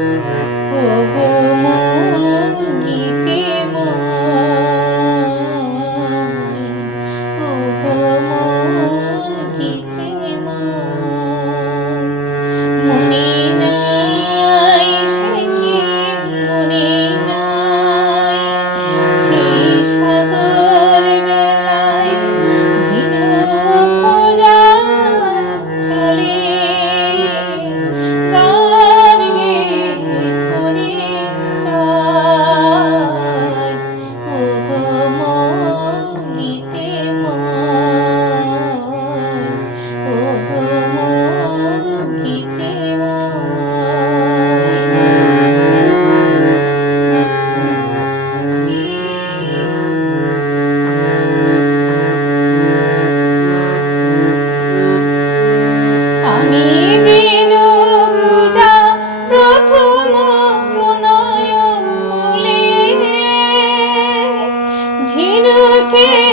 Mm-hmm. প্রণয় বলে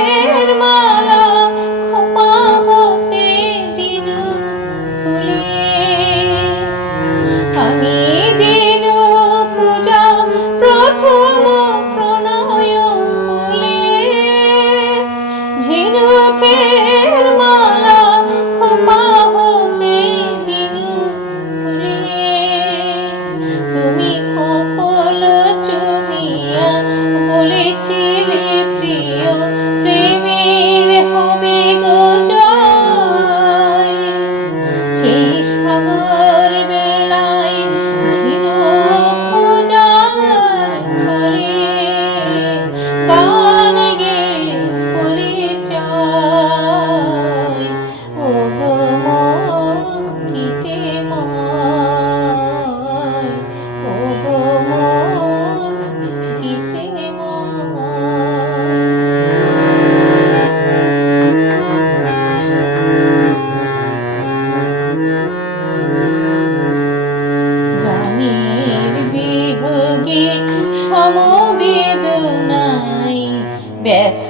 ব্যথার